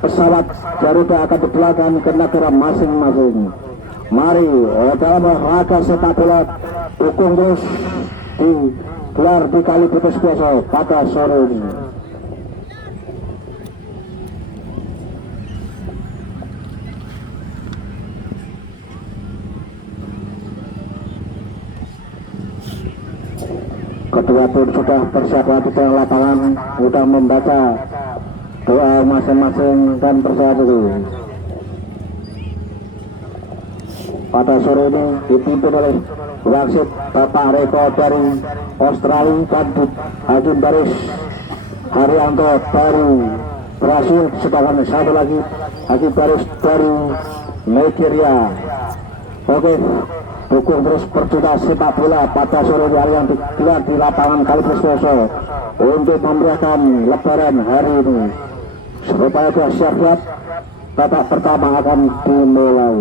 pesawat Garuda akan dipulangkan ke negara masing-masing. Mari dalam olahraga sepak bola dukung terus digelar di Kalibutus Biasa pada sore ini. Kedua tim sudah bersiap di tengah lapangan, sudah membaca doa masing-masing dan bersatu. Pada sore ini dipimpin oleh wasit Bapak Reko dari Australia dan Hakim Baris Haryanto dari Brasil, sedangkan satu lagi Hakim Baris dari Nigeria. Oke, dukung terus perjuangan sepak bola pada sore hari yang digelar di lapangan Kalibutus Biasa untuk memberikan lebaran hari ini. Supaya dia siap-siap, babak pertama akan dimulai.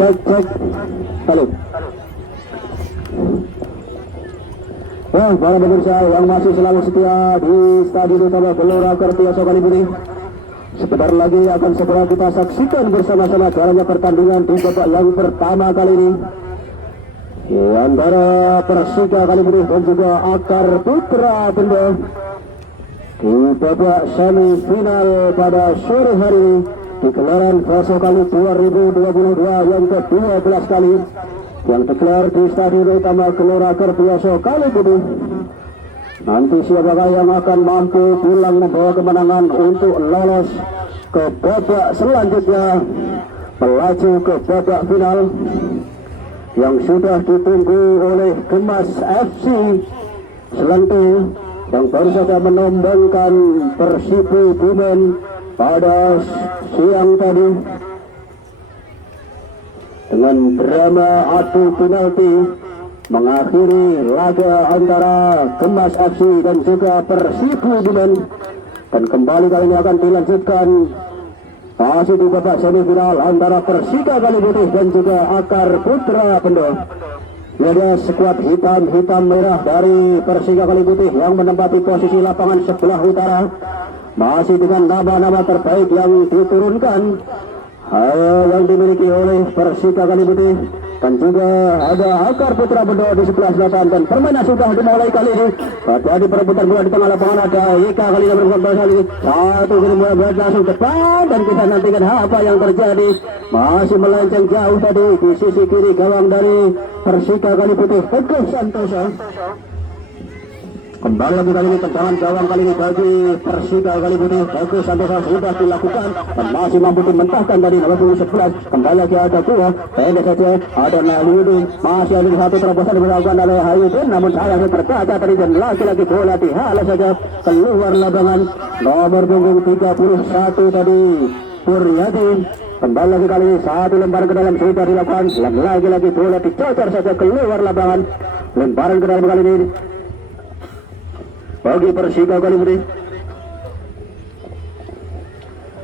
Cek, halo. Wah, para pemirsa yang masih selalu setia di Stadion Utama Gelora Kertiaso Kalibudi, sebentar lagi akan segera kita saksikan bersama-sama jalannya pertandingan di babak yang pertama kali ini antara Persija Kalibudi dan juga Akar Putra Bendo di babak semifinal pada sore hari ini di gelaran Vaso Kali 2022 yang ke-12 kali yang digelar di Stadion Utama Gelora Kertiaso Kalibudi. Nanti siapakah yang akan mampu pulang membawa kemenangan untuk lolos ke babak selanjutnya, melaju ke babak final yang sudah ditunggu oleh Gemas FC Selenting yang baru saja menombongkan Persibu Bumen pada siang tadi dengan drama adu penalti mengakhiri laga antara Gemas FC dan juga Persibu Bumen, dan kembali kali ini akan dilanjutkan masih di babak semifinal antara Persika Kalibudi dan juga Akar Putra Bendo. Ada skuad hitam merah dari Persika Kalibudi yang menempati posisi lapangan sebelah utara, masih dengan nama-nama terbaik yang diturunkan yang dimiliki oleh Persika Kalibudi, dan juga ada Akar Putra Bendo di sebelah selatan, dan permainan sudah dimulai kali ini. Pada perebutan bola di tengah lapangan ada Ika kali ini berbuat kali satu kedua langsung depan, dan kita nantikan apa yang terjadi. Masih melenceng jauh tadi di sisi kiri gawang dari Persika Kalibudi, Teguh Santoso. Kembali lagi kali ini tendangan gawang kali ini bagi Persika Kalibudi, Teguh Santoso sudah dilakukan dan masih mampu dimentahkan dari nomor 11. Kembali lagi ada dua pendek saja, ada Naliudin, masih ada satu terobosan dilakukan oleh Hayudin, namun sayangnya terbaca tadi dan lagi-lagi bola dihalau saja keluar lapangan. Nomor punggung 31 tadi Puryadi. Kembali lagi kali ini satu lemparan ke dalam sudah dilakukan, dan lagi-lagi bola dicocor saja keluar lapangan. Lemparan ke dalam kali ini bagi Persika Kalibudi.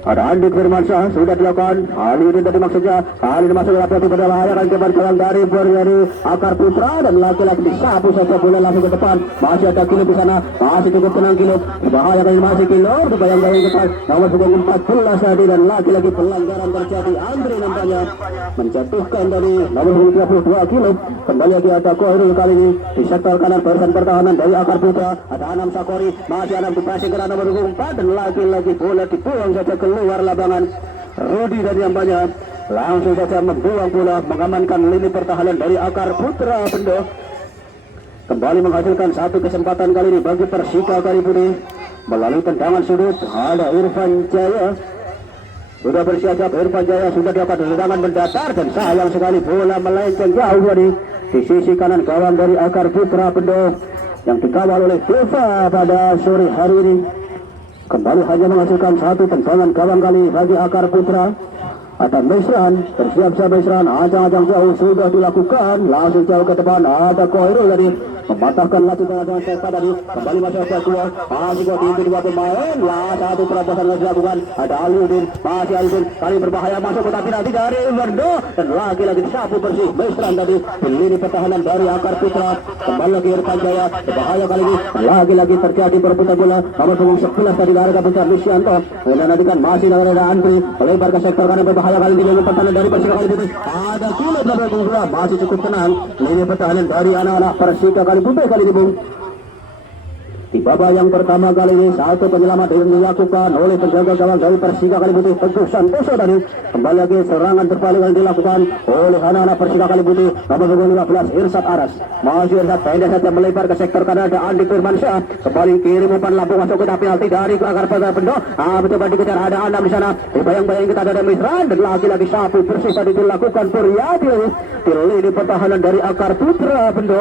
Ada Andik Firmansyah sudah dilakukan. Kali ini tadi maksudnya kali ini masuk dalam satu bahaya kan keban dari Puryadi Akar Putra, dan laki-laki disapu saja bola langsung ke depan. Masih ada Kilo di sana, masih cukup tenang Kilo. Bahaya kali masih Kilo dibayang-bayang ke depan. Nomor punggung 14 tadi, dan laki-laki pelanggaran terjadi. Andre nampaknya menjatuhkan dari nomor punggung 32 Kilo. Kembali lagi ada Koirul kali ini di sektor kanan barisan pertahanan dari Akar Putra. Ada Anam Sakori, masih Anam dipasing ke nomor punggung 4, dan laki-laki bola dibuang saja keluar lapangan. Rudi dari Ambanya langsung saja membuang bola, mengamankan lini pertahanan dari Akar Putra Bendo. Kembali menghasilkan satu kesempatan kali ini bagi Persika Kalibudi melalui tendangan sudut. Ada Irfan Jaya sudah bersiap, Irfan Jaya sudah dapat tendangan mendatar, dan sayang sekali bola melenceng jauh tadi di sisi kanan gawang dari Akar Putra Bendo yang dikawal oleh Deva pada sore hari ini. Kembali hanya menghasilkan satu tendangan gawang kali bagi Akar Putra. Ada Mesran, bersiap-siap Mesran, ajang-ajang jauh sudah dilakukan, langsung jauh ke depan, ada Koirul tadi, mematahkan laju dengan Sesta tadi, kembali masuk ke keluar, masih kuat di dua pemain, satu terobosan yang dilakukan, ada Aliudin, masih Aliudin, kali berbahaya masuk tetapi nanti dari Werdo, dan lagi-lagi sapu bersih, Mesran tadi, di lini pertahanan dari Akar Putra, kembali lagi Irfan Jaya, berbahaya kali ini, lagi-lagi terjadi perebutan bola, nomor punggung 11 dari Garga Putra Lucianto, dan nanti kan masih ada Andri, melebar ke sektor kanan berbahaya kali ini dengan pertahanan dari Persika kali ini ada kilo belakang bola masih cukup tenang lini pertahanan dari anak-anak Persika kali ini Bung. Di babak yang pertama kali ini satu penyelamat yang dilakukan oleh penjaga gawang dari Persika Kalibuti Teguh Santoso tadi. Kembali lagi serangan berbalik yang dilakukan oleh anak-anak Persika Kalibuti nomor punggung 15 Irsat Aras. Masih Irsat pendek saja melebar ke sektor kanan ada Andi Firmansyah. Kembali kirim umpan lampung masuk ke penalti dari Akar Putra Bendo. Betul dikejar ada Anam di sana. Bayang-bayang kita ada Misran dan lagi-lagi sapu bersih tadi dilakukan Puryadi di lini pertahanan dari Akar Putra Bendo.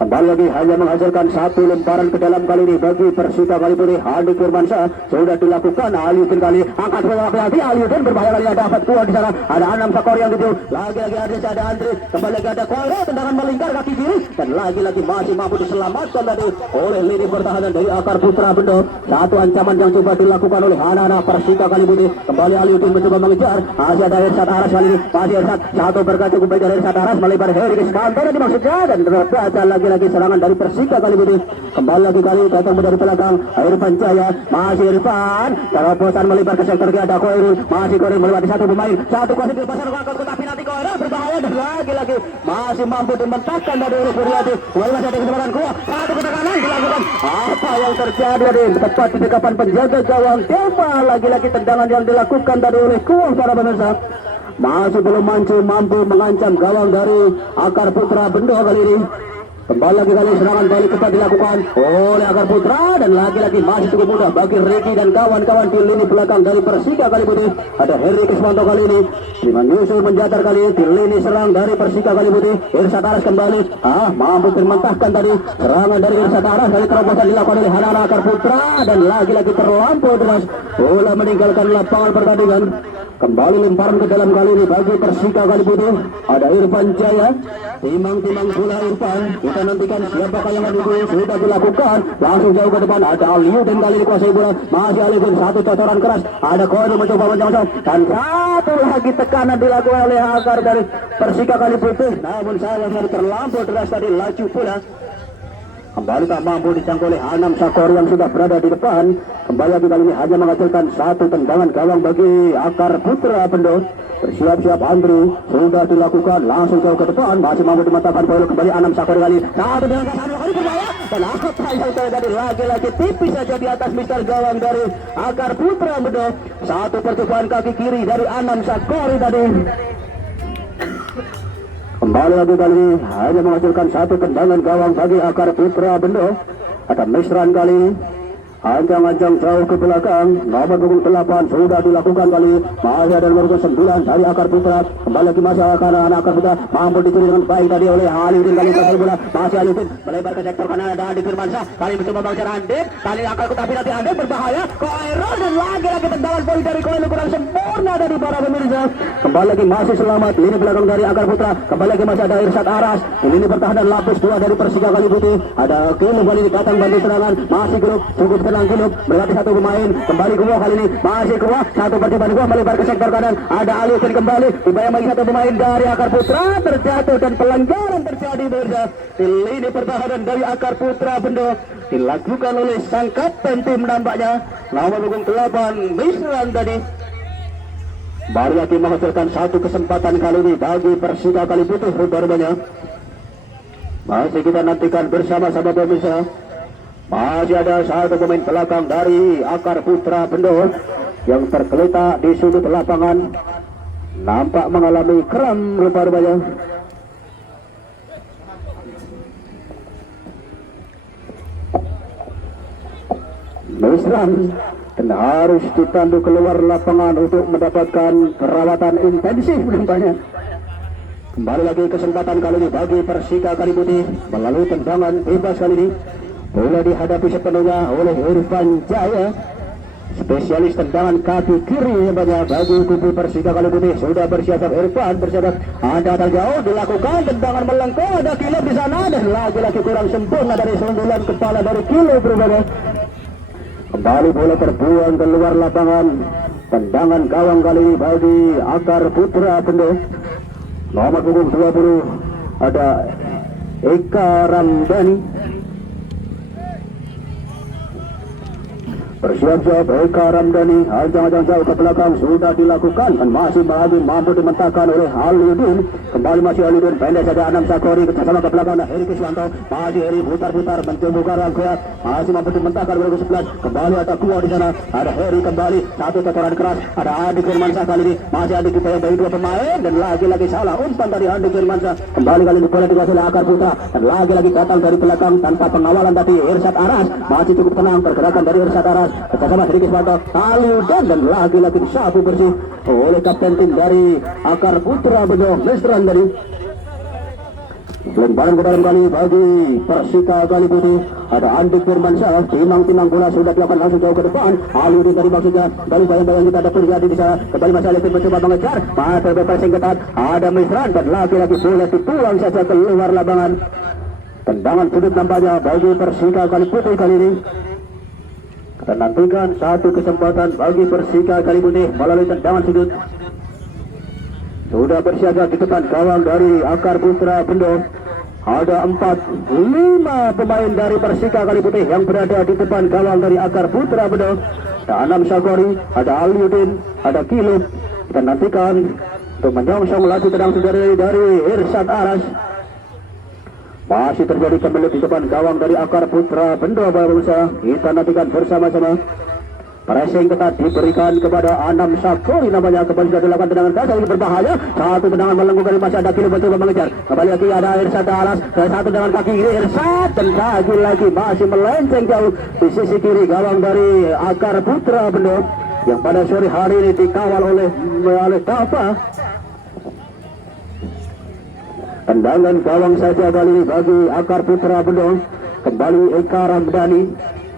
Kembali lagi hanya menghasilkan satu lemparan ke dalam kali ini bagi Persika Kalibuti. Andi Firmansyah sudah dilakukan. Aliudin kali angkat bola hati Aliudin berbahaya kali ada dapat kuat di sana. Ada Anam Sakori yang ditiu. Lagi-lagi ada Andri. Kembali lagi ada Koiro tendangan melingkar kaki kiri dan lagi-lagi masih mampu diselamatkan tadi oleh lini pertahanan dari Akar Putra Bendo. Satu ancaman yang coba dilakukan oleh anak-anak Persika Kalibuti. Kembali Aliudin mencoba mengejar. Masih ada Irsat Aras kali ini. Masih Irsat satu berkat cukup baik dari Irsat Aras melebar Heri ke kantor yang dimaksudnya dan terbaca lagi serangan dari Persika Kalibuti. Kembali lagi kali datang dari belakang Irfan Jaya, masih Irfan terobosan melebar ke sektor kiri ada Koirul, masih Koirul melewati satu pemain, satu kuasa di pasar wakil tetapi nanti Koirul berbahaya dan lagi-lagi masih mampu dimentahkan dari Urus Puryadi. Kembali masih ada kesempatan kuat, satu ke kanan dilakukan. Apa yang terjadi tadi tepat di dekapan penjaga gawang Deva, lagi-lagi tendangan yang dilakukan dari oleh Kuah para pemirsa. Masih belum mampu mengancam gawang dari Akar Putra Bendo kali ini. Kembali lagi kali serangan balik cepat dilakukan oleh Akar Putra dan lagi-lagi masih cukup mudah bagi Ricky dan kawan-kawan di lini belakang dari Persika Kalibuti. Ada Heri Kiswanto kali ini dengan Yusuf menjatar kali ini di lini serang dari Persika Kalibuti. Irsat Aras kembali mampu termentahkan tadi serangan dari Irsat Aras dari terobosan dilakukan oleh Hanana Akar Putra dan lagi-lagi terlampau deras bola meninggalkan lapangan pertandingan. Kembali lemparan ke dalam kali ini bagi Persika Kalibuti. Ada Irfan Jaya, timang-timang bola Irfan. Kita nantikan siapakah yang mendukung. Sudah dilakukan langsung jauh ke depan. Ada Aliudin kali ini kuasai bola. Masih Aliudin satu cocoran keras. Ada Koirul mencoba mencong dan satu lagi tekanan dilakukan oleh Akar dari Persika Kalibuti. Namun sayang terlampau deras tadi laju bola. Kembali tak mampu dijangkau oleh Anam Sakori yang sudah berada di depan. Kembali lagi kali ini hanya menghasilkan satu tendangan gawang bagi Akar Putra Bendo. Bersiap-siap Andri sudah dilakukan langsung jauh ke depan. Masih mampu dimatahkan Koirul. Kembali Anam Sakori kali satu dengan satu kali berbahaya dan apa yang terjadi lagi-lagi tipis saja di atas Mister gawang dari Akar Putra Bendo. Satu percobaan kaki kiri dari Anam Sakori tadi. Kembali lagi kali ini hanya menghasilkan satu tendangan gawang bagi Akar Putra Bendo. Ada Misran kali ini ancang-ancang jauh ke belakang. Nomor punggung 8 sudah dilakukan kali. Masih ada nomor 9 dari Akar Putra. Kembali lagi masih anak Akar Putra mampu dicuri dengan baik tadi oleh Aliudin kali pasal bola. Masih Aliudin melebar ke sektor kanan ada Andi Firmansyah. Kali mencoba bangsa Andip. Kali Akar Putra tapi nanti Andip berbahaya. Koirul dan lagi-lagi tendangan poin dari Koirul kurang sempurna dari para pemirsa. Kembali lagi masih selamat lini belakang dari Akar Putra. Kembali lagi masih ada Irsat Aras. Ini pertahanan lapis 2 dari Persika Kalibuti. Ada Kilo kali ini datang bantu serangan. Masih grup cukup tenang Kilo berarti satu pemain. Kembali Kuah kali ini masih Kuah. Satu percobaan Kuah melebar ke sektor kanan. Ada Aliudin kembali. Dibayang bagi satu pemain dari Akar Putra terjatuh dan pelanggaran terjadi berja di lini pertahanan dari Akar Putra Bendo dilakukan oleh sang kapten tim nampaknya nomor punggung 8 Misran tadi. Baru lagi menghasilkan satu kesempatan kali ini bagi Persika Kalibuti rupanya. Masih kita nantikan bersama-sama pemirsa. Masih ada satu pemain belakang dari Akar Putra Bendo yang tergeletak di sudut lapangan. Nampak mengalami kram rupanya. Misran dan harus ditandu keluar lapangan untuk mendapatkan perawatan intensif nampaknya. Kembali lagi kesempatan kali ini bagi Persika Kalibuti melalui tendangan bebas kali ini. Bola dihadapi sepenuhnya oleh Irfan Jaya. spesialis tendangan kaki kiri banyak bagi kubu Persika Kali Putih. Sudah bersiap Irfan, bersiap ada terjauh dilakukan tendangan melengkung, ada Kilo di sana dan lagi-lagi kurang sempurna dari sundulan kepala dari Kilo berubah. Kembali bola terbuang keluar lapangan. Tendangan gawang kali ini bagi Akar Putra Bendo. Nomor punggung 20 ada Eka Ramdhani. Bersiap-siap Eka Ramdhani, ajang-ajang jauh ke belakang sudah dilakukan dan masih mampu dimentahkan oleh Aliuddin. Kembali masih Aliuddin, pendek saja Anam Sakori bersama ke belakang. Heri Kiswanto, masih Heri putar-putar mencoba rangkaian, masih mampu dimentahkan oleh 11. Kembali ada Kuo di sana, ada Heri kembali, satu kotoran keras, ada Adi Firmansyah kali ini, masih Adi kita yang bagi dua pemain dan lagi-lagi salah umpan dari Adi Firmansyah. Kembali kali ini bola dikuasai oleh Akar Putra dan lagi-lagi datang dari belakang tanpa pengawalan tadi Irsyad Aras, masih cukup tenang pergerakan dari Irsyad Aras. Bersama Heri Kiswanto, Aliuddin dan lagi-lagi disapu bersih oleh kapten tim dari Akar Putra Bendo, Mesran dari lemparan ke dalam kali bagi Persika Kali Putih. Ada Andik Firmansyah, timang-timang bola sudah dilakukan langsung jauh ke depan. Aliuddin tadi maksudnya dari bayang-bayang kita ada terjadi di sana. Kembali masih Aliuddin mencoba mengejar, mata berpassing ketat. Ada Mesran dan lagi-lagi bola dibuang saja keluar lapangan. Tendangan sudut nampaknya bagi Persika Kali Putih kali ini. Kita nantikan satu kesempatan bagi Persika Kali Putih melalui tendangan sudut. Sudah bersiaga di depan gawang dari Akar Putra Bendo. Ada 4-5 pemain dari Persika Kali Putih yang berada di depan gawang dari Akar Putra Bendo. Ada Anam Sakori, ada Aliuddin, ada Kilo. Kita nantikan untuk menyongsong laju tendangan sudut dari Irsyad Aras. Masih terjadi kemelut di depan gawang dari Akar Putra Bendo. Kita nantikan bersama-sama. Pressing ketat diberikan kepada Anam Sakori, namanya kembali sudah dilakukan tendangan kasar ini berbahaya. Satu tendangan melengkung dari masih ada Kilo mencoba mengejar. Kembali lagi ada Irsyad Aras, satu tendangan kaki kiri Irsyad dan lagi masih melenceng jauh di sisi kiri gawang dari Akar Putra Bendo yang pada sore hari ini dikawal oleh Dava. Tendangan gawang saja kali ini bagi Akar Putra Bendo. Kembali Eka Ramdhani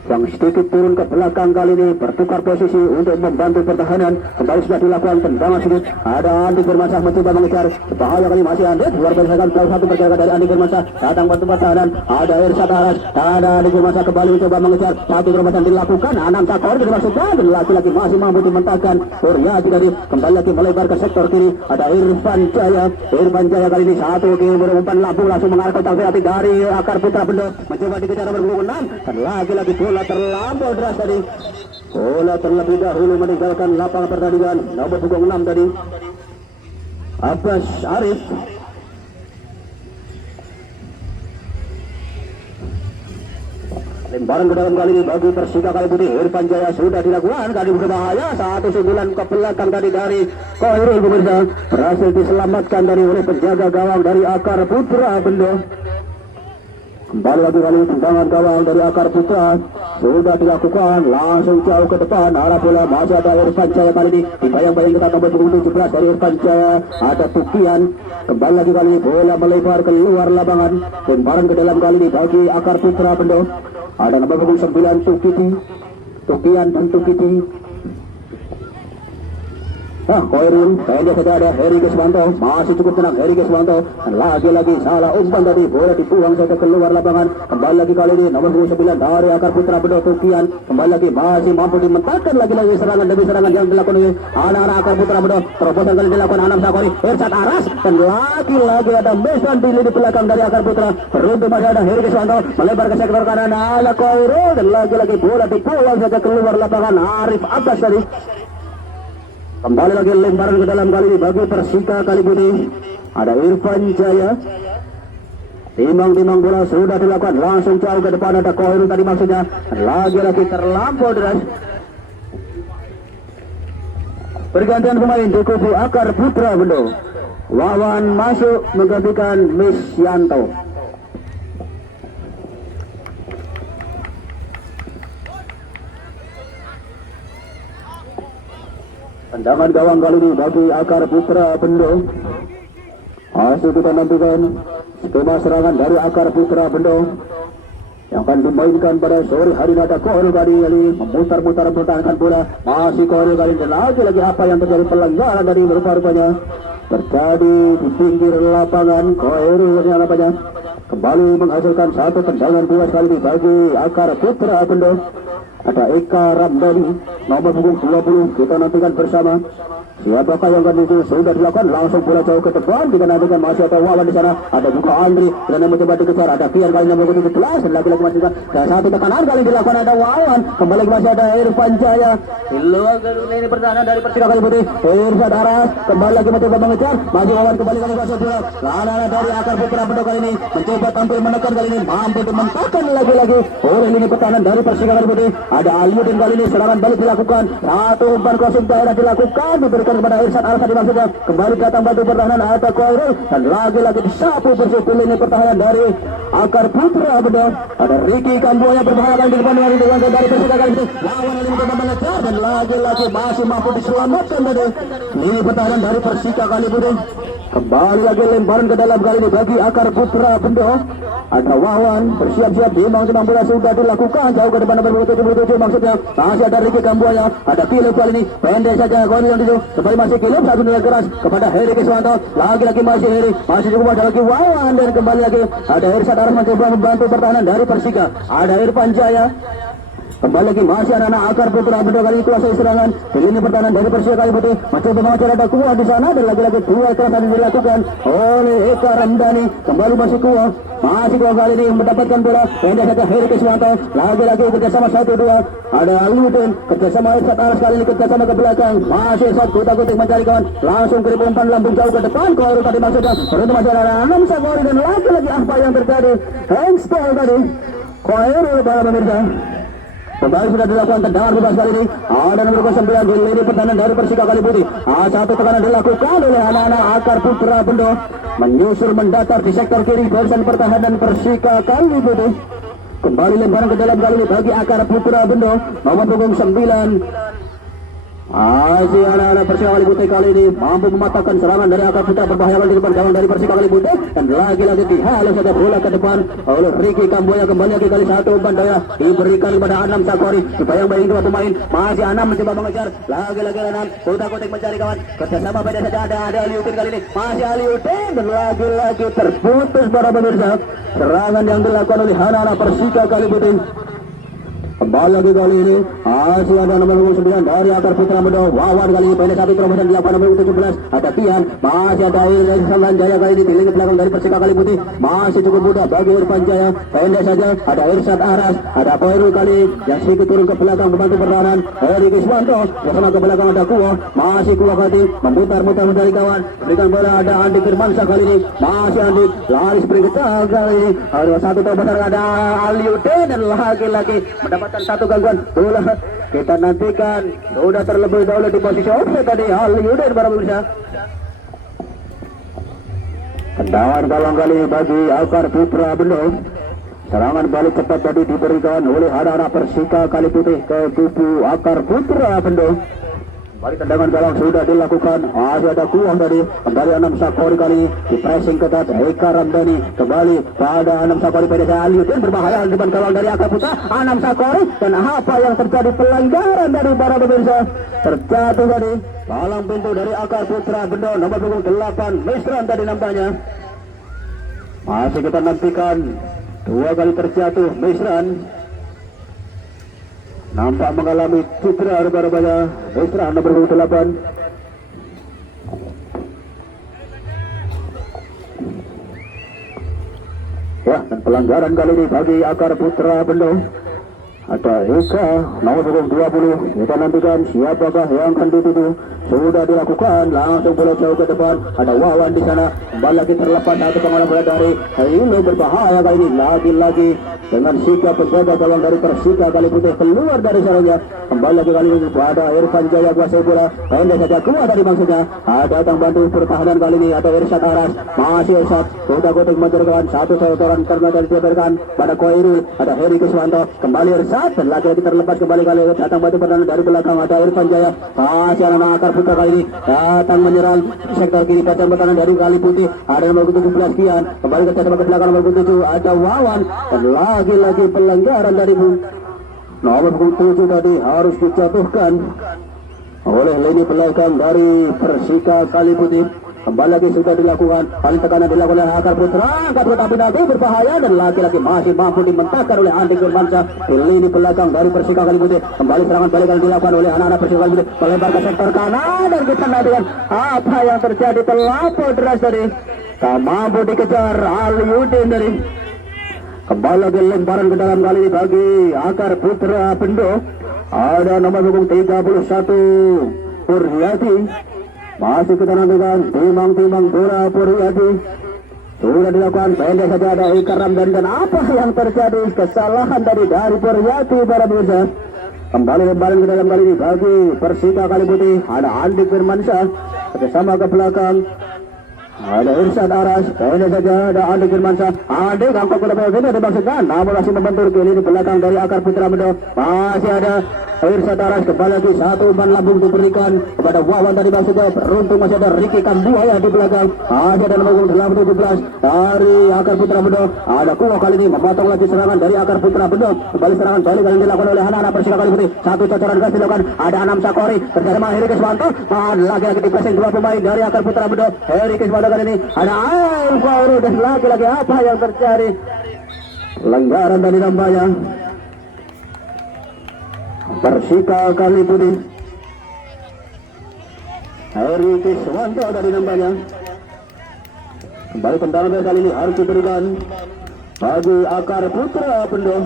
yang sedikit turun ke belakang kali ini bertukar posisi untuk membantu pertahanan. Kembali sudah dilakukan tendangan sudut. Ada Andi Firmansyah mencoba mengejar, bahaya kali masih Andi. Luar biasa sekali satu pergerakan dari Andi Firmansyah, datang bantu pertahanan. Ada Irsyad Aras, ada Andi Firmansyah kembali mencoba mengejar, satu terobosan dilakukan. Anam Sakori dimaksudkan dan laki-laki masih mampu dimentahkan. Suryadi tadi kembali lagi melebar ke sektor kiri. Ada Irfan Jaya kali ini satu kiri berumpan lambung langsung mengarah kotak penalti dari Akar Putra Bendo, mencoba dikejar nomor 6 dan lagi-lagi bola terlampau deras tadi. Bola terlebih dahulu meninggalkan lapangan pertandingan. Nomor punggung 6 tadi Abbas Arif. Lemparan ke dalam kali ini bagi Persika Kali Putih. Irfan Jaya sudah dilakukan, kali berbahaya. Satu sundulan ke belakang tadi dari Koirul pemirsa, berhasil diselamatkan dari oleh penjaga gawang dari Akar Putra Bendo. Kembali lagi kali tendangan gawang dari Akar Putra sudah dilakukan langsung jauh ke depan. Arah bola masih ada Irfan Jaya kali ini. Dibayang-bayang kita nomor punggung 17 dari Irfan Jaya. Ada Tukian. Kembali lagi kali bola melebar keluar lapangan. Lemparan ke dalam kali ini bagi Akar Putra Bendo. Ada nomor punggung 9 Tukian dan Tukiti. Koirul, pendek saja ada Heri Kiswanto, masih cukup tenang Heri Kiswanto, dan lagi-lagi salah umpan tadi, bola dibuang saja keluar lapangan. Kembali lagi kali ini nomor 9 dari Akar Putra Bendo Tukian, kembali lagi masih mampu dimentahkan lagi-lagi serangan demi serangan yang dilakukan oleh anak-anak Akar Putra Bendo. Terobosan kali dilakukan Anam Sakori, Irsyad Aras, dan lagi-lagi ada Mesran di belakang dari Akar Putra. Beruntung masih ada Heri Kiswanto, melebar ke sektor kanan ala Koirul, dan lagi-lagi bola dibuang saja keluar lapangan. Arif Abbas tadi. Kembali lagi lemparan ke dalam kali ini bagi Persika Kali Putih. Ada Irfan Jaya. Timang-timang bola sudah dilakukan langsung jauh ke depan. Ada Koirul tadi maksudnya. Lagi-lagi terlampau deras. Pergantian pemain di kubu Akar Putra Bendo. Wawan masuk menggantikan Misyanto. Tendangan gawang kali ini bagi Akar Putra Bendo. Masih kita nantikan skema serangan dari Akar Putra Bendo. yang akan dimainkan pada sore hari nanti. Koirul kali ini memutar-mutar mempertahankan bola, masih Koirul kali ini lagi apa yang terjadi, pelanggaran dari rupa-rupanya terjadi di pinggir lapangan. Koirul nampaknya kembali menghasilkan satu tendangan bola kali ini bagi Akar Putra Bendo. Ada Eka Ramdhani nomor punggung 20, kita nantikan bersama siapakah yang akan itu. Sudah dilakukan langsung bola jauh ke depan, kita nantikan masih ada Wawan di sana, ada juga Andri dan mencoba dikejar, ada Pian kali nomor 17 dan lagi-lagi masih ada satu tekanan kali dilakukan, ada Wawan kembali masih ada Irfan Jaya. Luar ini pertahanan dari Persika kali putih, Irfan Aras kembali lagi mencoba mengejar, masih Wawan kembali kali masuk bola, lana dari Akar Putra Bendo kali ini mencoba tampil menekan kali ini, mampu menekan lagi-lagi oleh lini pertahanan dari Persika kali putih. Ada Aliuddin kali ini, serangan balik dilakukan, satu umpan crossing daerah dilakukan, diberikan kepada Irsyad Aras tadi maksudnya, kembali datang bantu pertahanan ada Koirul dan lagi-lagi disapu bersih lini pertahanan dari Akar Putra Bendo. Ada Ricky Kambuaya berbahaya kali di depan dari Persika kali ini, lawan ini mencoba mengejar dan lagi-lagi masih mampu diselamatkan tadi lini pertahanan dari Persika kali putih. Kembali lagi lemparan ke dalam kali ini bagi Akar Putra Bendo. Ada Wawan bersiap-siap, timang bola sudah dilakukan jauh ke depan nomor 77 maksudnya, masih ada Ricky Kambuaya, ada Kilip kali ini pendek saja Koirul yang itu, kembali masih Kilip, satu nilai keras kepada Heri Kiswanto, lagi-lagi masih Heri, masih cukup ada lagi Wawan dan kembali lagi ada Irsyad Aras mencoba membantu pertahanan dari Persika, ada Irfan Jaya. Kembali lagi masih anak-anak Akar Putra Bendo kali ini kuasai serangan di lini pertahanan dari Persika kali putih, mencoba mengejar ada Kuah di sana dan lagi-lagi dua kerasan dilakukan oleh Eka Ramdhani. Kembali masih Kuah kali ini mendapatkan bola pendek saja Heri Kiswanto, lagi-lagi kerjasama 1-2 ada Aliuddin kerjasama Irsyad Aras kali ini kerjasama ke belakang, masih Irsyad kutak-kutik mencari kawan, langsung kirim umpan lambung jauh ke depan. Koirul tadi maksudnya beruntung masih ada Anam Sakori dan lagi-lagi apa yang terjadi, handball tadi Koirul para pemirsa. Kembali sudah dilakukan tendangan bebas kali ini, ada nomor 9 di lini pertahanan dari Persika kali putih. Satu tekanan dilakukan oleh anak-anak Akar Putra Bendo, menyusul mendatar di sektor kiri barisan pertahanan Persika kali putih. Kembali lemparan ke dalam kali ini bagi Akar Putra Bendo nomor punggung 9. Masih anak-anak Persika kali putih kali ini mampu mematahkan serangan dari Akar Putra, berbahaya di depan gawang dari Persika kali putih dan lagi-lagi dihalus saja bola ke depan oleh Ricky Kambuaya. Kembali lagi kali satu umpan daya diberikan kepada Anam Sakori, bayang-bayang dua pemain, masih Anam mencoba mengejar, lagi-lagi Anam kutak-kutik mencari kawan, kerjasama beda saja ada Aliuddin kali ini, masih Aliuddin dan lagi-lagi terputus para pemirsa serangan yang dilakukan oleh anak-anak Persika kali putih. Kembali lagi kali ini masih ada nomor 9 dari Akar Putra Bendo, Wawan kali ini pendek satu terobosan dilakukan nomor 17 ada Pian, masih ada Irfan Jaya kali ini di lini belakang dari Persika kali putih, masih cukup mudah bagi Irfan Jaya, pendek saja ada Irsyad Aras, ada Koirul kali yang sedikit turun ke belakang membantu pertahanan Heri Kiswanto, bersama ke belakang ada Kuah, masih Kuah kali memutar-mutar mencari kawan, berikan bola ada Andi Firmansyah kali ini, masih Andi lari sprint kejar kali ini, ada satu terobosan ada Aliuddin dan lagi-lagi mendapat satu gangguan bola. Kita nantikan sudah terlebih dahulu di posisi offside tadi Aliuddin para pemirsa. Tendangan gawang kali bagi Akar Putra Bendo. Serangan balik cepat tadi diberikan oleh anak-anak Persika kali putih ke kubu Akar Putra Bendo. Balik tendangan gawang sudah dilakukan, masih ada Kuah tadi, kembali Anam Sakori kali ini di pressing ketat Eka Ramdhani, kembali pada Anam Sakori pada Aliuddin berbahaya di depan gawang dari Akar Putra, Anam Sakori dan apa yang terjadi, pelanggaran dari para pemirsa, terjatuh tadi palang pintu dari Akar Putra Bendo nomor punggung 8 Misran tadi nampaknya. Masih kita nantikan dua kali terjatuh Misran, nampak mengalami cedera rubah-rubahnya Misran nomor 8. Ya, dan pelanggaran kali ini bagi Akar Putra Bendo. Ada Eka nomor 20. Kita nantikan siapakah yang akan dituduh. Sudah dilakukan, langsung bola jauh ke depan. Ada Wawan di sana, kembali lagi terlepas satu pengaruh bola dari Hailo, berbahaya kali ini. Lagi-lagi dengan sikap penjaga gawang dari Persika kali putih keluar dari sarangnya. Kembali lagi kali ini pada Irfan Jaya kuasai bola, pendek saja keluar tadi maksudnya. Ada datang bantu pertahanan kali ini atau Irsyad Aras, masih Irsyad kutak-kutik menjadikan satu seorang ternyata diberikan pada Koirul. Ada Heri Kiswanto, kembali Irsyad Irsad dan lagi-lagi terlepas kembali kali ini datang batu pertahanan dari belakang ada Irfan Jaya masih anak akar putra kali ini datang menyerang sektor kiri bacaan pertahanan dari Kali Putih ada nomor 17 Kian kembali ke ke belakang nomor 7 ada Wawan dan lagi-lagi pelanggaran dari nomor 7 tadi harus dijatuhkan oleh lini belakang dari Persika Kali Putih. Kembali lagi sudah dilakukan paling tekanan dilakukan oleh akar putra angkat tetapi nanti berbahaya dan lagi-lagi masih mampu dimentakkan oleh Andi Firmansyah di lini belakang dari Persika Kali Putih. Kembali serangan balik yang dilakukan oleh anak-anak Persika Kali Putih melebar ke sektor kanan dan kita lihat apa yang terjadi terlampau deras tadi tak mampu dikejar Aliuddin dari kembali lagi lemparan ke dalam kali ini bagi akar putra Bendo ada nomor punggung 31 Puryadi masih kita nantikan timang bola Puryadi sudah dilakukan pendek saja ada Ikaram dan apa yang terjadi kesalahan dari Puryadi para pemirsa kembali lemparan ke dalam kali ini bagi Persika Kali Putih ada Andi Firmansyah bersama ke belakang ada Irsad Aras pendek saja ada Andi Firmansyah Andi gangkok ke depan ini ada maksudkan namun masih membentur ke lini belakang dari akar putra Bendo masih ada Irsad Aras kembali lagi satu umpan lambung diberikan kepada Wawan tadi maksudnya beruntung masih ada Ricky Kambuaya di belakang masih ada nomor 17 dari akar putra Bendo ada Kuo kali ini memotong lagi serangan dari akar putra Bendo kembali serangan balik kali ini dilakukan oleh anak-anak Persika Kali Putih satu cocoran gas dilakukan ada Anam Sakori bersama Heri Kiswanto lagi-lagi di pressing dua pemain dari akar putra Bendo Heri Kiswanto kali ini ada Ail Fauru dan lagi-lagi apa yang terjadi pelanggaran dari nampaknya Persika Kali Putih Heri Kiswanto dari nampaknya kembali tendangan kali ini harus diberikan bagi akar putra Bendo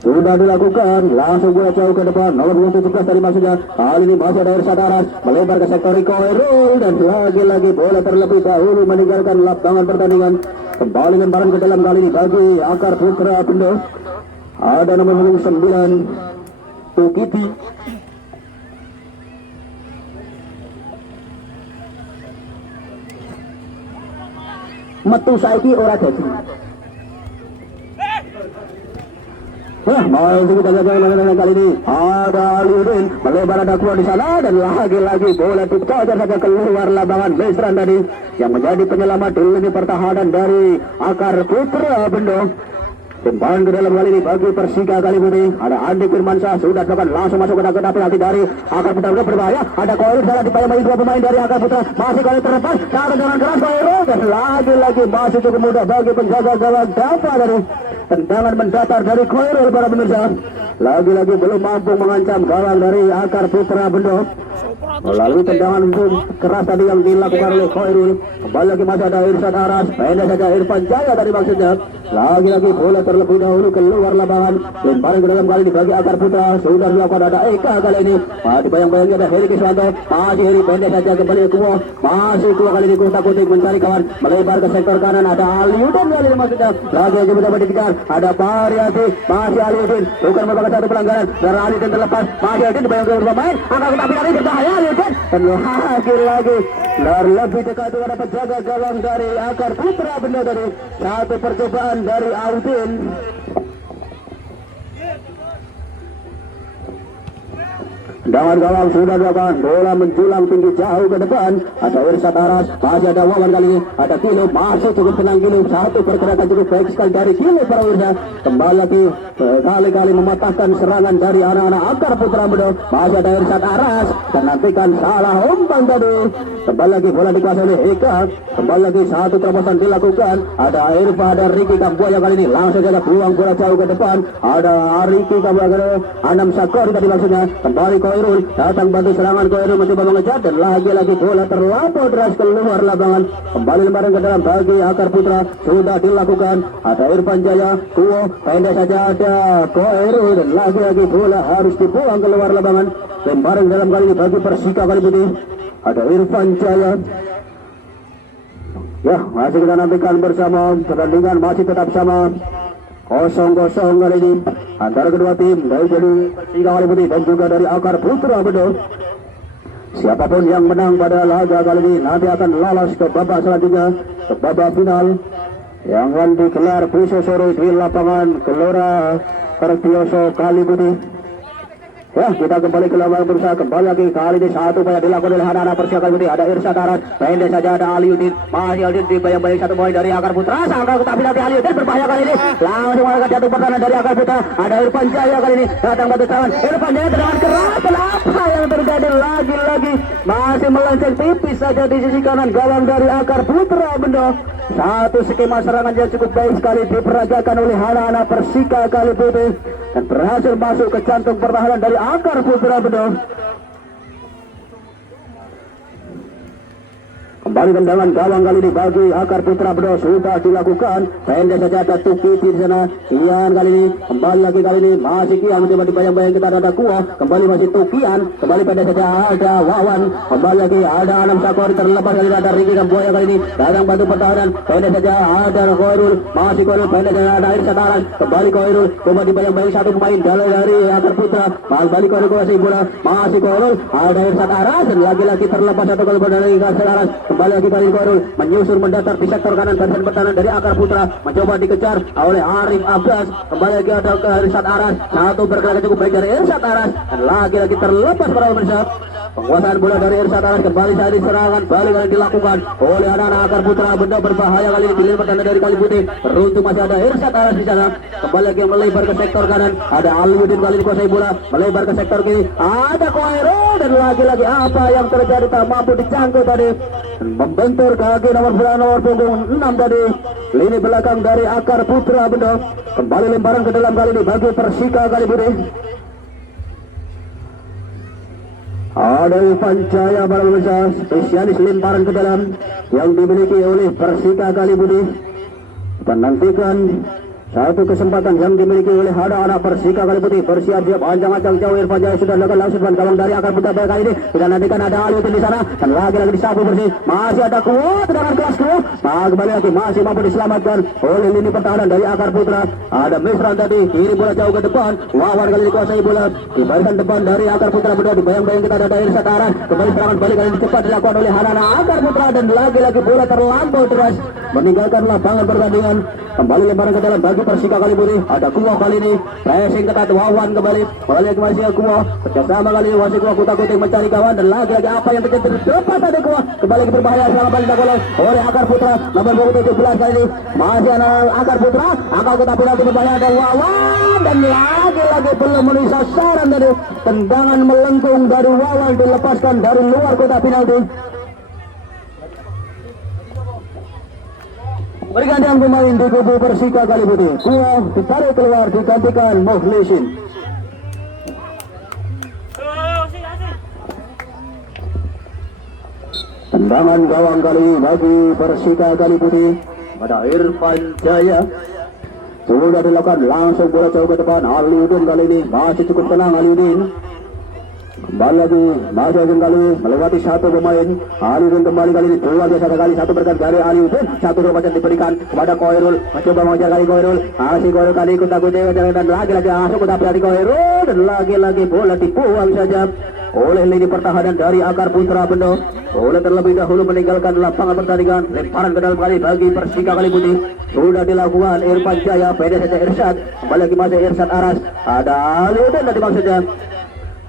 sudah dilakukan langsung bola jauh ke depan nomor 17 dari maksudnya kali ini masih ada Irsad Aras melebar ke sektor Rico Erul dan lagi-lagi bola terlebih dahulu meninggalkan lapangan pertandingan kembali lemparan ke dalam kali ini bagi akar putra Bendo ada nomor 9 Tukiti metu saiki ora dadi mau kita jaga kali ini ada Aliuddin melebar ada keluar di sana dan lagi-lagi bola dikejar saja keluar lapangan Mesran tadi yang menjadi penyelamat di lini pertahanan dari akar putra Bendo Tembakan ke dalam kali ini bagi Persika Kali Putih ada Andi Firmansyah sudah dilakukan langsung masuk ke dalam penalti dari akar putra berbahaya ada Koirul salah dipayungi dua pemain dari akar putra masih kali terlepas cara dengan keras Koirul dan lagi-lagi masih cukup mudah bagi penjaga gawang dapat dari tendangan mendatar dari Koirul para pemirsa lagi-lagi belum mampu mengancam gawang dari akar putra Bendo melalui tendangan keras tadi yang dilakukan oleh Koirul kembali lagi masih ada Irsad Aras pendek saja Irfan Jaya tadi maksudnya lagi-lagi bola terlebih dahulu keluar lapangan lemparan ke dalam kali ini bagi akar putra sudah dilakukan ada Eka kali ini masih bayang-bayangnya ada Heri Kiswanto masih Heri pendek saja kembali ke Kuo masih Kuo kali ini kutak-kutik mencari kawan melebar ke sektor kanan ada Aliuddin kali ini maksudnya lagi-lagi mencoba dikejar ada Paryati masih Aliuddin bukan merupakan satu pelanggaran dan Aliuddin terlepas masih Aliuddin dibayangkan pemain angka tapi tadi berbahaya Aliuddin dan lagi-lagi lebih dekat kepada penjaga gawang dari akar putra Bendo dari satu percobaan dari Audin Tendangan gawang sudah dilakukan bola menjulang tinggi jauh ke depan ada Irsad Aras masih ada Wawan kali ini ada Kilo masuk cukup tenang Kilo satu pergerakan cukup baik sekali dari Kilo para pemirsa kembali lagi kali-kali mematahkan serangan dari anak-anak akar putra Bendo masih ada Irsad Aras dan nantikan salah umpan tadi kembali lagi bola dikuasai oleh Eka kembali lagi satu terobosan dilakukan ada Irfa ada Ricky Kambuaya kali ini langsung saja buang bola jauh ke depan ada Ricky Kambuaya Anam Sakori tadi maksudnya kembali Koirul datang bantu serangan Koirul mencoba mengejar dan lagi-lagi bola terlampau deras keluar lapangan kembali lemparan ke dalam bagi akar putra sudah dilakukan ada Irfan Jaya Kuo pendek saja ada Koirul dan lagi-lagi bola harus dibuang keluar lapangan lemparan dalam kali ini bagi Persika Kali Putih ada Irfan Jaya ya masih kita nantikan bersama pertandingan masih tetap sama 0-0 kali ini antara kedua tim dari Persika Kali Putih dan juga dari akar putra Bendo siapapun yang menang pada laga kali ini nanti akan lolos ke babak selanjutnya ke babak final yang akan digelar besok sore di lapangan Gelora Pertioso kali putih. Ya, kita kembali ke lapangan berusaha kembali lagi kali ini satu upaya dilakukan oleh anak-anak Persia kali ini ada Irsyad Aras, pendek saja ada Aliuddin, masih Aliuddin dibayang-bayang satu poin dari Akar Putra, sangka tapi nanti Aliuddin berbahaya kali ini, langsung akan jatuh pertahanan dari Akar Putra, ada Irfan Jaya kali ini datang batu tangan, Irfan Jaya tendangan keras, dan apa yang terjadi lagi-lagi masih melenceng tipis saja di sisi kanan gawang dari Akar Putra Bendo. Satu skema serangan yang cukup baik sekali diperagakan oleh anak-anak Persika kali putih dan berhasil masuk ke jantung pertahanan dari Akar Putra Bendo. Kembali tendangan gawang kali ini bagi Akar Putra Bendo sudah dilakukan, pendek saja ada Tuki di sana. Kian kali ini kembali lagi kali ini masih Kian mencoba dibayang-bayang kita ada Kuah, kembali masih Tukian, kembali pendek saja ada Wawan, kembali lagi ada Anam Sakor terlepas kali ini ada Riki dan Buaya kali ini datang bantu pertahanan, pendek saja ada Koirul, masih Koirul pendek saja ada Irsyad Aras, kembali Koirul, coba dibayang-bayang satu pemain dari Akar Putra, kembali Koirul masih bola, masih Koirul ada Irsyad Aras dan lagi-lagi terlepas satu kali dari Irsyad Aras. Kembali lagi kali Koirul menyusur mendatar di sektor kanan barisan pertahanan dari Akar Putra, mencoba dikejar oleh Arif Abbas, kembali lagi ada ke Irsyad Aras, satu bergerak cukup baik dari Irsyad Aras dan lagi-lagi terlepas para pemirsa. Penguasaan bola dari Irsyad Aras kembali saat serangan balik kali dilakukan oleh anak-anak Akar Putra Bendo berbahaya kali ini pilihan pertahanan dari Kali Putih, beruntung masih ada Irsyad Aras di sana, kembali lagi melebar ke sektor kanan ada Aliuddin kali ini kuasai bola melebar ke sektor kiri ada Koirul dan lagi-lagi apa yang terjadi tak mampu dijangkau tadi membentur kaki nomor punggung 6 tadi lini belakang dari Akar Putra Bendo. Kembali lemparan ke dalam kali ini bagi Persika Kali Putih. Ada Irfan Jaya para pemirsa, spesialis lemparan ke dalam yang dimiliki oleh Persika Kali Putih. Kita nantikan satu kesempatan yang dimiliki oleh anak-anak Persika Kali Putih, bersiap siap ancang-ancang jauh. Irfan Jaya sudah lakukan langsung gawang dari Akar Putra kali ini. Kita nantikan ada Aliuddin di sana dan lagi-lagi disapu bersih. Masih ada Kuat dengan kelas Kuat. Kembali lagi masih mampu diselamatkan oleh lini pertahanan dari Akar Putra. Ada Misran tadi kiri bola jauh ke depan. Wawan kali dikuasai bola di barisan depan dari Akar Putra Bendo. Dibayang-bayang kita ada Irsyad Aras. Kembali serangan balik kali ini cepat dilakukan oleh anak-anak Akar Putra dan lagi-lagi bola terlampau deras meninggalkan lapangan pertandingan. Kembali lemparan ke dalam bagi Persika Kali Putih. Ada Kuah kali ini pressing ketat, Wawan kembali ke masih Kuah kerjasama kali ini masih Kuah kutak-kutik mencari kawan dan lagi-lagi apa yang terjadi lepas tadi Kuah kembali ke berbahaya serangan balik dilakukan oleh Akar Putra nomor 17 kali ini masih anak Akar Putra angkat kotak penalti berbahaya ada Wawan dan lagi-lagi belum memenuhi sasaran tadi tendangan melengkung dari Wawan dilepaskan dari luar kotak penalti. Bergantian pemain di kubu Persika Kali Putih. Kuah ditarik keluar digantikan Mukhlisin. Tendangan gawang kali bagi Persika Kali Putih pada Irfan Jaya. Sudah dilakukan langsung bola jauh ke depan. Aliuddin kali ini masih cukup tenang Aliuddin. Kembali lagi masih kali melewati satu pemain. Aliuddin kembali kali ini dua biasa kali satu berkat dari Aliuddin, satu rupanya diberikan kepada Koirul, mencoba mengejar kali Koirul, masih Koirul kali ikut dan lagi-lagi masuk ke dari Koirul dan lagi-lagi bola dibuang saja oleh lini pertahanan dari Akar Putra Bendo. Bola terlebih dahulu meninggalkan lapangan pertandingan. Lemparan ke dalam kali bagi Persika Kali Putih sudah dilakukan Irfan Jaya, pendek saja Irsyad, kembali lagi masih Irsyad Aras, ada Aliuddin tadi maksudnya.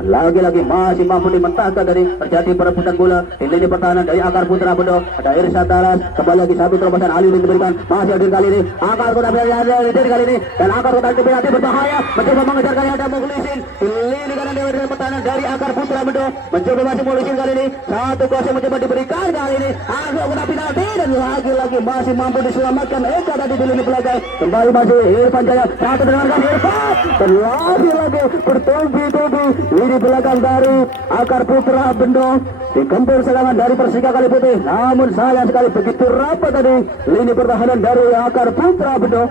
Lagi-lagi masih mampu dimentahkan dari terjadi perebutan bola di lini pertahanan dari Akar Putra Bendo. Ada Irsyad Aras, kembali lagi satu terobosan Aliuddin diberikan, masih Aliuddin kali ini Akar Putra Aliuddin kali ini dan Akar Putra penalti berbahaya, mencoba mengejar kali ada Mukhlisin di lini kanan dari pertahanan dari Akar Putra Bendo, mencoba masih Mukhlisin kali ini satu kuasa mencoba diberikan kali ini Akar Putra penalti dan lagi-lagi masih mampu diselamatkan Eka tadi di lini belakang. Kembali masih Irfan Jaya, satu dengan Irfan dan lagi-lagi bertubi-tubi di belakang dari Akar Putra Bendo. Digempur serangan dari Persika Kali Putih, namun sayang sekali begitu rapat tadi lini pertahanan dari Akar Putra Bendo.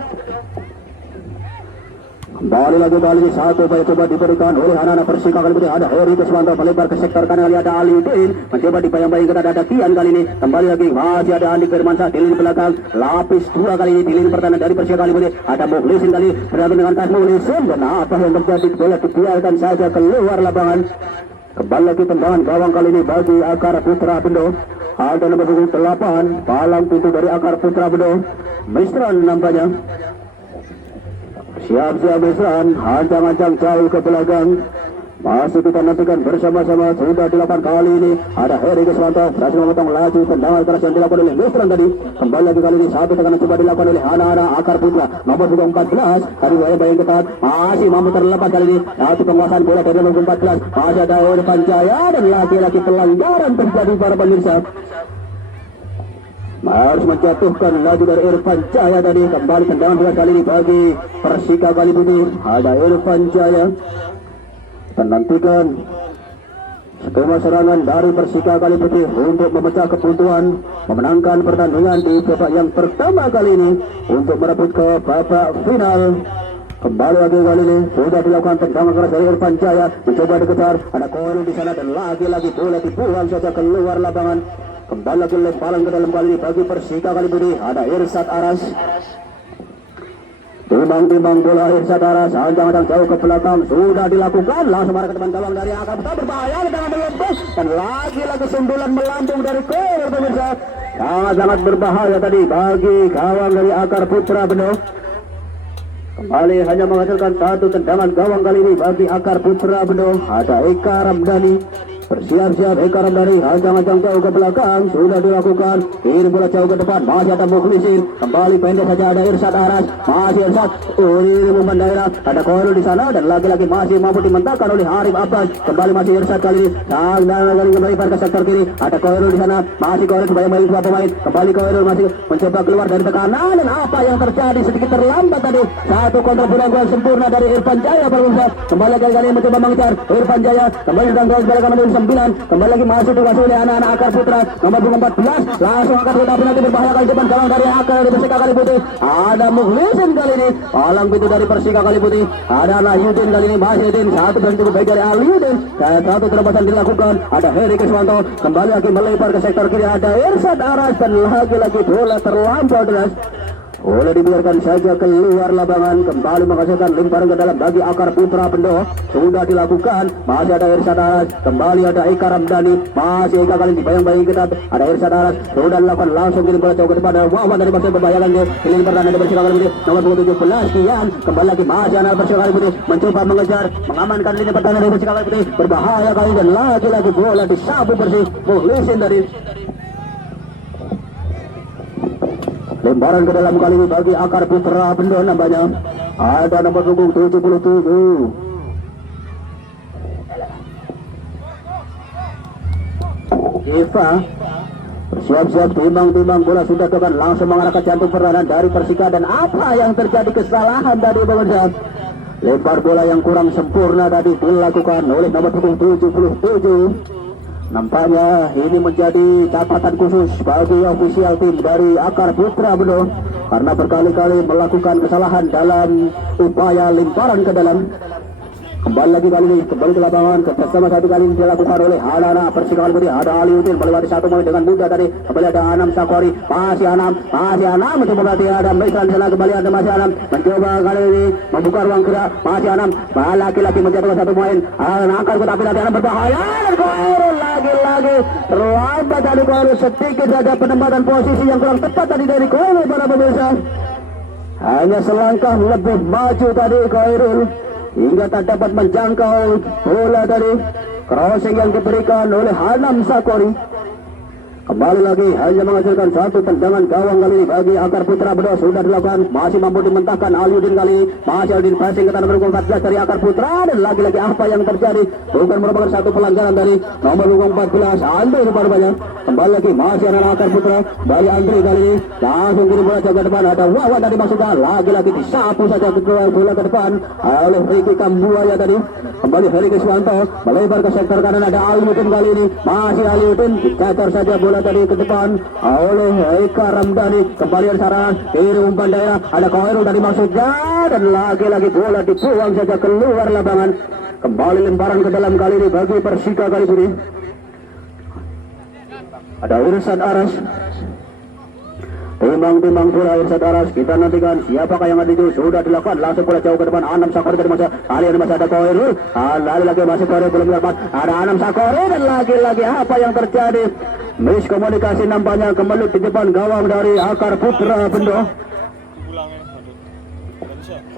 Kembali lagi kali ini satu upaya coba diberikan oleh anak-anak Persika Kali Putih. Ada Heri Kuswanto melebar ke sektor kanan kali ada Aliuddin, mencoba dibayang-bayang kita ada Kian kali ini. Kembali lagi masih ada Andi Firmansyah di lini belakang, lapis dua kali ini di lini pertahanan dari Persika Kali Putih. Ada Mukhlisin kali berhadapan dengan Tas Mukhlisin dan apa yang terjadi bola dibiarkan saja keluar lapangan. Kembali lagi tendangan gawang kali ini bagi Akar Putra Bendo. Ada nomor 8 palang pintu dari Akar Putra Bendo, Misran nampaknya. Siap-siap Isran, ancang-ancang jauh ke belakang. Masih kita nantikan bersama-sama. Sudah dilakukan kali ini. Ada Heri Keswanto berhasil memotong laju tendangan keras yang dilakukan oleh Misran tadi. Kembali lagi kali ini satu tekanan coba dilakukan oleh Hana Akar Putra nomor punggung 14. Tadi bayang ketat masih mampu terlepas kali ini. Satu penguasaan bola dari nomor 14. Masih ada Irfan Jaya dan laki-laki pelanggaran terjadi para pemirsa. Harus menjatuhkan laju dari Irfan Jaya tadi. Kembali tendangan bola kali ini bagi Persika Kali Putih. Ada Irfan Jaya. Menantikan skema serangan dari Persika Kali Putih untuk memecah kebuntuan, memenangkan pertandingan di babak yang pertama kali ini untuk merebut ke babak final. Kembali lagi kali ini sudah dilakukan tendangan keras dari Irfan Jaya, mencoba dikejar, ada Koirul di sana dan lagi-lagi bola dibuang saja keluar lapangan. Kembali lagi lemparan ke dalam kali ini bagi Persika Kali Putih, ada Irsad Aras. Timbang-timbang bola Irsad Aras, ancang-ancang jauh ke belakang sudah dilakukan, langsung arah ke depan gawang dari Akar Putra, berbahaya dengan melembus dan lagi-lagi sundulan melambung dari Koirul pemirsa. Sangat-sangat berbahaya tadi bagi gawang dari Akar Putra Beno. Kembali hanya menghasilkan satu tendangan gawang kali ini bagi Akar Putra Beno. Ada Eka Ramdhani. Bersiap-siap Eka Ramdhani, ancang-ancang jauh ke belakang sudah dilakukan, kirim bola jauh ke depan, masih ada Mukhlisin, kembali pendek saja ada Irsad Aras, masih Irsad, ini umpan daerah, ada Koirul di sana dan lagi-lagi masih mampu dimentahkan oleh Arif Abbas. Kembali masih Irsad kali ini, sang kali kembali ke sektor kiri, ada Koirul di sana, masih Koirul sebagai dua pemain, kembali Koirul masih mencoba keluar dari tekanan dan apa yang terjadi sedikit terlambat tadi, satu kontra bola sempurna dari Irfan Jaya pemirsa. Kembali kali ini mencoba mengejar Irfan Jaya, kembali dan gol balakan menurut 9, kembali lagi masuk dikuasai oleh anak-anak Akar Putra nomor 14, langsung Akar Putra penalti berbahaya kali depan gawang dari Akar dari Persika Kali Putih. Ada Mukhlisin kali ini, palang pintu dari Persika Kali Putih, ada Lahyudin kali ini, masih Yudin, satu dan cukup baik dari Aliudin, satu terobosan dilakukan, ada Heri Keswanto, kembali lagi melebar ke sektor kiri, ada Irsad Aras dan lagi-lagi bola terlampau deras. Boleh dibiarkan saja keluar lapangan, kembali menghasilkan lemparan ke dalam bagi Akar Putra Bendo. Sudah dilakukan, masih ada Irsad Aras, kembali ada Eka Ramdhani, masih Eka kali dibayang-bayang kita, ada Irsad Aras, sudah dilakukan langsung kirim bola jauh ke depan, ada Wawan dari Persika berbahayakan dia, ini pertahanan dari Persika Kali Putih, nomor 17 Kian, kembali lagi masih anak Persika Kali Putih, mencoba mengejar, mengamankan lini pertahanan dari Persika Kali Putih, berbahaya kali dan lagi-lagi bola disapu bersih, Mukhlisin dari lemparan ke dalam kali ini bagi Akar Putra Bendo nampaknya. Ada nomor punggung 77. Eva bersiap-siap timbang-timbang bola sudah tekan langsung mengarah ke jantung pertahanan dari Persika dan apa yang terjadi kesalahan tadi pemirsa. Lempar bola yang kurang sempurna tadi dilakukan oleh nomor punggung 77. Nampaknya ini menjadi catatan khusus bagi ofisial tim dari Akar Putra Bendo karena berkali-kali melakukan kesalahan dalam upaya lemparan ke dalam. Kembali lagi kali ini, kembali ke lapangan, bersama satu kali ini dilakukan oleh anak-anak Persika Kali Putih. Ada Aliudin melewati satu menit dengan mudah tadi. Kembali ada Anam Sakori, masih Anam mencoba berarti ada Misran di sana, kembali ada masih Anam mencoba kali ini membuka ruang gerak, masih Anam laki-laki menjatuhkan satu poin. Akar tetapi nanti Anam berbahaya dan Koirul lagi-lagi terlambat dari Koirul, sedikit saja penempatan posisi yang kurang tepat tadi dari Koirul para pemirsa. Hanya selangkah lebih maju tadi Koirul hingga tak dapat menjangkau bola dari crossing yang diberikan oleh Anam Sakori. Kembali lagi hanya menghasilkan satu tendangan gawang kali ini bagi Akar Putra Bendo. Sudah dilakukan, masih mampu dimentahkan Aliudin kali ini, masih Aliudin passing ke tanah nomor 14 dari Akar Putra dan lagi-lagi apa yang terjadi, bukan merupakan satu pelanggaran dari nomor 14 Andre rupanya. Kembali lagi masih anak Akar Putra dari Andre kali ini, langsung kirim bola jauh ke depan, ada Wawan dari Masuka, lagi-lagi disapu saja ke bola ke depan oleh Ricky Kambuaya tadi. Kembali Heri Keswanto melebar ke sektor kanan, ada Aliudin kali ini, masih Aliudin dicacar saja bola tadi ke depan oleh Eka Ramdhani. Kembali ada saran kiri umpan daerah, ada Koirul dari maksudnya dan lagi-lagi bola dibuang saja keluar lapangan. Kembali lemparan ke dalam kali ini bagi Persika Kali Putih. Ada Irsad Aras, timbang-timbang bola Irsad Aras, kita nantikan siapakah yang ada itu. Sudah dilakukan langsung bola jauh ke depan, Anam Sakori dari masa kali ini masih ada Koirul, lagi masih Koirul belum dapat, ada Anam Sakori dan lagi-lagi apa yang terjadi, miskomunikasi nampaknya kembali di depan gawang dari Akar Putra Bendo.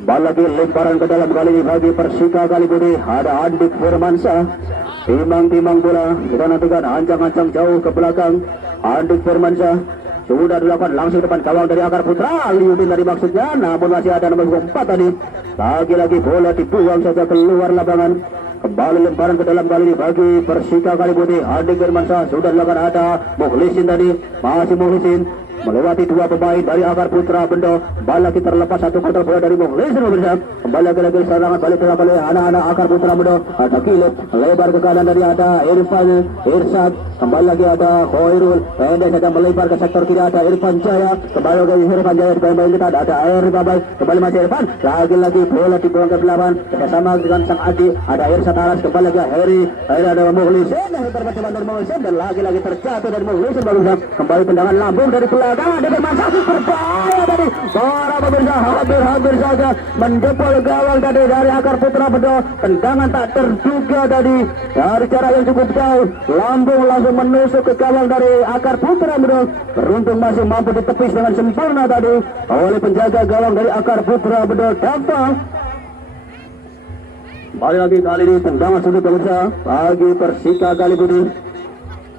Bola lagi lemparan ke dalam kali ini bagi Persika Kalibudi. Ada Andik Firmansyah. Timang-timang bola. Kita nantikan ancang-ancang jauh ke belakang. Andik Firmansyah sudah dilakukan langsung depan gawang dari Akar Putra. Liudin tadi maksudnya, namun masih ada nomor 4 tadi. Lagi-lagi bola dibuang saja keluar lapangan. Kembali lemparan ke dalam kali ini bagi Persika Kalibudi. Andik Firmansyah sudah dilakukan, ada Mukhlisin tadi. Masih Mukhlisin melewati dua pemain dari Akar Putra Bendo. Bola lagi terlepas, satu kontrol bola dari Mukhlisin pemirsa. Kembali lagi serangan balik oleh anak-anak Akar Putra Bendo. Ada Kilip lebar ke kanan dari ada Irfan Irsyad. Kembali lagi ada Khairul, pendek saja melebar ke sektor kiri ada Irfan Jaya. Kembali lagi Irfan Jaya, kembali kita ada Air Babay. Kembali masih Irfan, lagi-lagi bola dibuang ke belakang bersama dengan sang adik ada Irsyad Aras. Kembali lagi Heri ada Mukhlisin, terbaca dari Mukhlisin dan lagi-lagi terjatuh dari Mukhlisin pemirsa. Kembali tendangan lambung dari belakang ada Firmansyah, berbahaya tadi. Para pemirsa hampir saja menjebol gawang tadi dari Akar Putra Bendo. Tendangan tak terduga tadi dari jarak yang cukup jauh, lambung langsung menusuk ke gawang dari Akar Putra Bendo. Beruntung masih mampu ditepis dengan sempurna tadi oleh penjaga gawang dari Akar Putra Bendo. Dampak kembali lagi kali ini tendangan sudut pemirsa bagi Persika Kalibudi.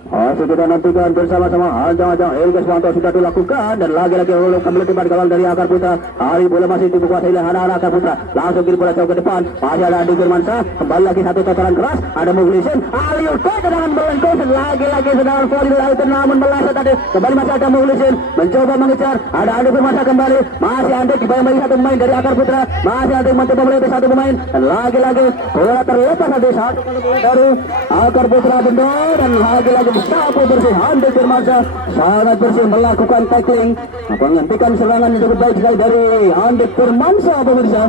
Masih kita nantikan bersama-sama, ancang-ancang Helga Swanto sudah dilakukan dan lagi-lagi kembali tiba gawang dari Akar Putra. Kali bola masih dikuasai oleh anak-anak Akar Putra. Langsung kiri bola jauh ke depan. Masih ada Andik Firmansyah. Kembali lagi satu tataran keras. Ada Mukhlisin. Alius tendangan melengkung dan lagi-lagi sedangan volley dari itu namun meleset tadi. Kembali masih ada Mukhlisin mencoba mengejar. Ada Andik Firmansyah kembali. Masih Andik dibayang-bayang satu pemain dari Akar Putra. Masih Andik mencoba melewati satu pemain dan lagi-lagi bola terlepas tadi satu kali dari Akar Putra Bendo dan lagi-lagi sapu bersih Andik Firmansyah sangat bersih melakukan tackling, menghentikan serangan yang cukup baik sekali dari Andik Firmansyah pemirsa.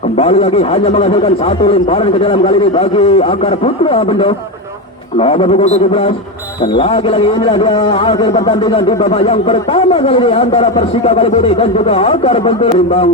Kembali lagi hanya menghasilkan satu lemparan ke dalam kali ini bagi Akar Putra Bendo nomor punggung 17 dan lagi-lagi inilah dia akhir pertandingan di babak yang pertama kali ini antara Persika Kalibudi dan juga Akar Bendo. Timbang